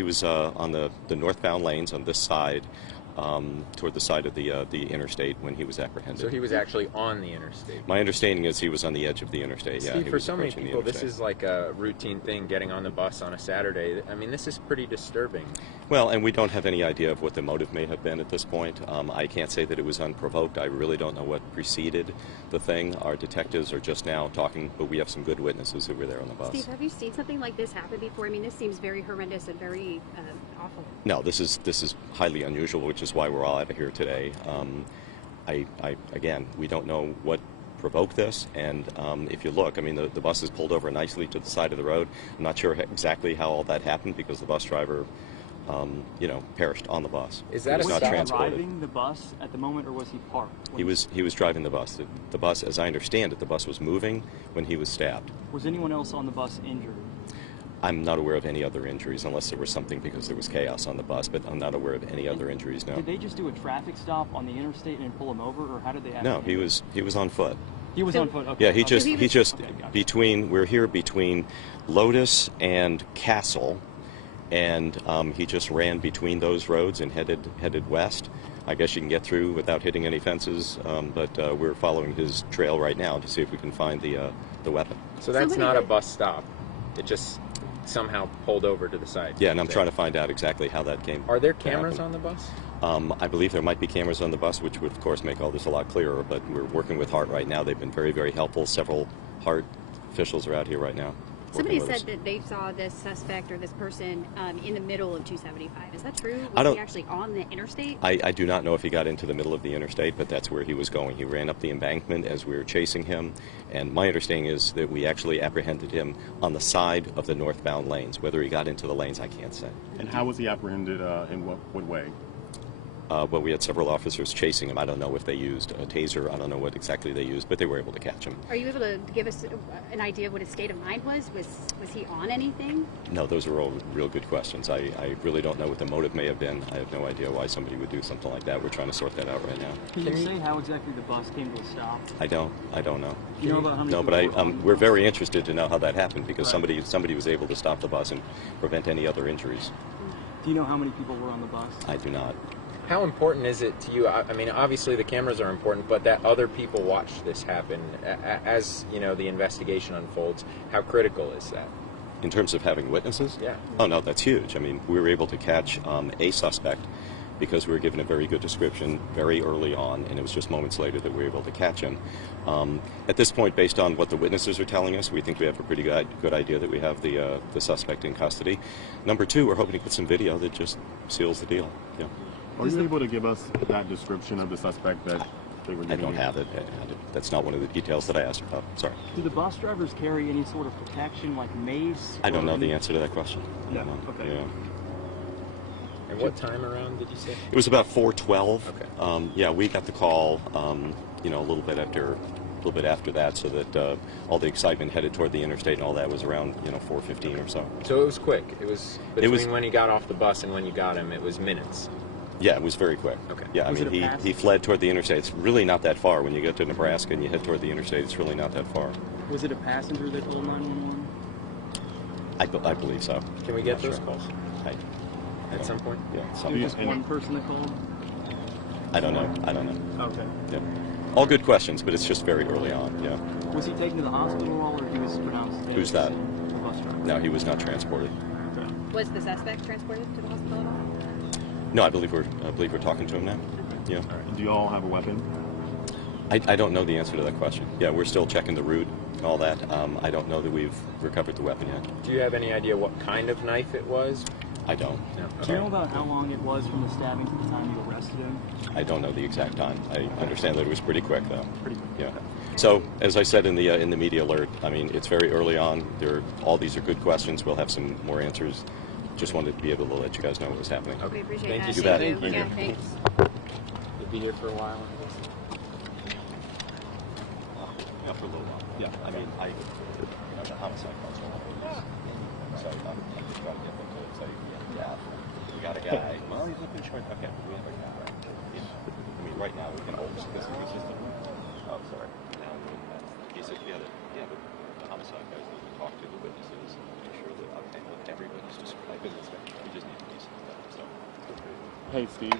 He was on the northbound lanes on this side, toward the side of the interstate when he was apprehended. So he was actually on the interstate? My understanding is he was on the edge of the interstate. Steve, yeah, for so many people, this is like a routine thing, getting on the bus on a Saturday. I mean, this is pretty disturbing. Well, and we don't have any idea of what the motive may have been at this point. I can't say that it was unprovoked. I really don't know what preceded the thing. Our detectives are just now talking, but we have some good witnesses who were there on the bus. Steve, have you seen something like this happen before? I mean, this seems very horrendous and very awful. No, this is highly unusual, which is why we're all out of here today. Again, we don't know what provoked this, and if you look, I mean, the bus is pulled over nicely to the side of the road. I'm not sure exactly how all that happened because the bus driver, perished on the bus. Is that he was a not transported. driving the bus at the moment, or was he parked? He was driving the bus. The bus, as I understand it, the bus was moving when he was stabbed. Was anyone else on the bus injured? I'm not aware of any other injuries, unless there was something because there was chaos on the bus, but I'm not aware of any other injuries, no. Did they just do a traffic stop on the interstate and pull him over, or how did they actually? No, he was on foot. He was on foot, okay. Yeah, he just okay, we're here between Lotus and Castle, and he just ran between those roads and headed west. I guess you can get through without hitting any fences, but we're following his trail right now to see if we can find the weapon. So that's not a bus stop. It just somehow pulled over to the side. Yeah, and I'm trying to find out exactly how that came. Are there cameras on the bus? I believe there might be cameras on the bus, which would, of course, make all this a lot clearer, but we're working with HART right now. They've been very, very helpful. Several HART officials are out here right now. Somebody said that they saw this suspect or this person in the middle of 275. Is that true? I Was he actually on the interstate? I do not know if he got into the middle of the interstate, but that's where he was going. He ran up the embankment as we were chasing him, and my understanding is that we actually apprehended him on the side of the northbound lanes. Whether he got into the lanes, I can't say. And how was he apprehended, in what way? Well, we had several officers chasing him. I don't know if they used a taser. I don't know what exactly they used, but they were able to catch him. Are you able to give us an idea of what his state of mind was? Was he on anything? No, those are all real good questions. I really don't know what the motive may have been. I have no idea why somebody would do something like that. We're trying to sort that out right now. Can you say how exactly the bus came to a stop? I don't know. Do you know about how many No, but we're very interested to know how that happened because somebody was able to stop the bus and prevent any other injuries. Do you know how many people were on the bus? I do not. How important is it to you? I mean, obviously the cameras are important, but that other people watch this happen as, the investigation unfolds. How critical is that? In terms of having witnesses? Yeah. Oh, no, that's huge. I mean, we were able to catch a suspect because we were given a very good description very early on, and it was just moments later that we were able to catch him. At this point, based on what the witnesses are telling us, we think we have a pretty good idea that we have the suspect in custody. Number two, we're hoping to get some video that just seals the deal. Yeah. Are you able to give us that description of the suspect that they were giving? I don't have it. That's not one of the details that I asked about. Sorry. Do the bus drivers carry any sort of protection, like mace? I don't know the answer to that question. Yeah. Okay. Yeah. And what time around did you say? It was about 4:12. Okay. Yeah, we got the call, a little bit after that, so that all the excitement headed toward the interstate and all that was around 4:15 or so. So it was quick. It was between when he got off the bus and when you got him. It was minutes. Yeah, it was very quick. Okay. Yeah, I mean, he fled toward the interstate. It's really not that far. When you get to Nebraska and you head toward the interstate, it's really not that far. Was it a passenger that called 911? I believe so. Can we get those calls? At some point? Yeah. Just one person that called? I don't know. Okay. Yep. All good questions, but it's just very early on. Yeah. Was he taken to the hospital or he was pronounced dead? Who's that? The bus driver. No, he was not transported. Okay. Was the suspect transported to the hospital at all? No, I believe we're talking to him now. Yeah. All right. Do you all have a weapon? I don't know the answer to that question. Yeah, we're still checking the route and all that. I don't know that we've recovered the weapon yet. Do you have any idea what kind of knife it was? I don't. No. Do you know about how long it was from the stabbing to the time you arrested him? I don't know the exact time. I understand that it was pretty quick, though. Pretty quick. Yeah. So, as I said in the media alert, I mean, it's very early on. All these are good questions. We'll have some more answers. Just wanted to be able to let you guys know what was happening. Okay. We appreciate Thank that. you. Thank you. Yeah, thanks. You'll be here for a while. Yeah, for a little while. Yeah, I mean, the homicide calls are always. So I'm just trying to get them to say, yeah, we got a guy. Well, he's looking short. Okay, we have a guy. Yeah. I mean, right now we can hold this because he's just. Oh, sorry. Now he said, yeah, but the homicide guys need to talk to the witnesses, make sure that okay, every witness is. We just need Hey, Steve,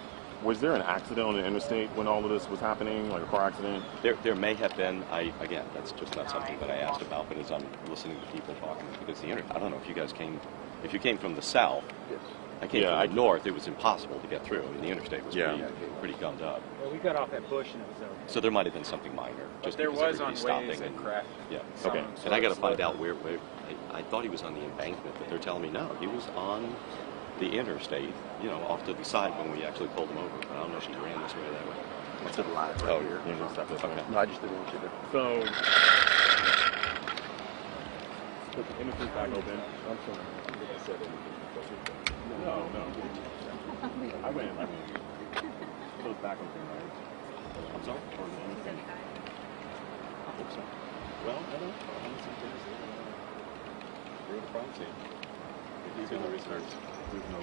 was there an accident on the interstate when all of this was happening, like a car accident? There may have been. Again, that's just not something that I asked about. But as I'm listening to people talking, because I don't know if you guys came, if you came from the south. Yes. I came from the north. It was impossible to get through. I mean, the interstate was pretty gummed up. Well, we got off at Bush and it was over. So there might have been something minor. Just there because was on everybody's ways stopping and crash. Yeah. Some Okay. sort And I got to of find slow out where. I thought he was on the embankment, but they're telling me no. He was on the interstate, off to the side when we actually pulled him over. But I don't know if he ran this way or that way. What's it live Oh, right here? Yeah, just stop this way. Okay. No, I just didn't want you to. So, put the interstate back open. I'm sorry. No. I went. Close back open, right? I'm sorry? Or the interstate. I hope so. Well, I don't know. We're in the crime scene. If he's in the research. There's no.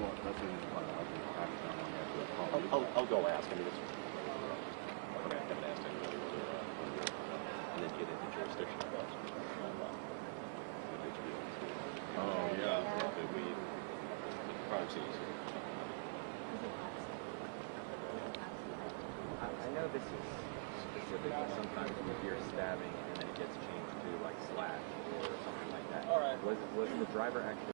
Well, that's in the front. I'll just ask someone after the call. I'll go ask. I mean, it's. Okay, I haven't asked anybody whether, and then get into jurisdiction of us. Oh, yeah. That we, the crime scenes. I know this is specific, but sometimes you hear stabbing and then it gets changed to like slash or something like that. All right. Was the driver actually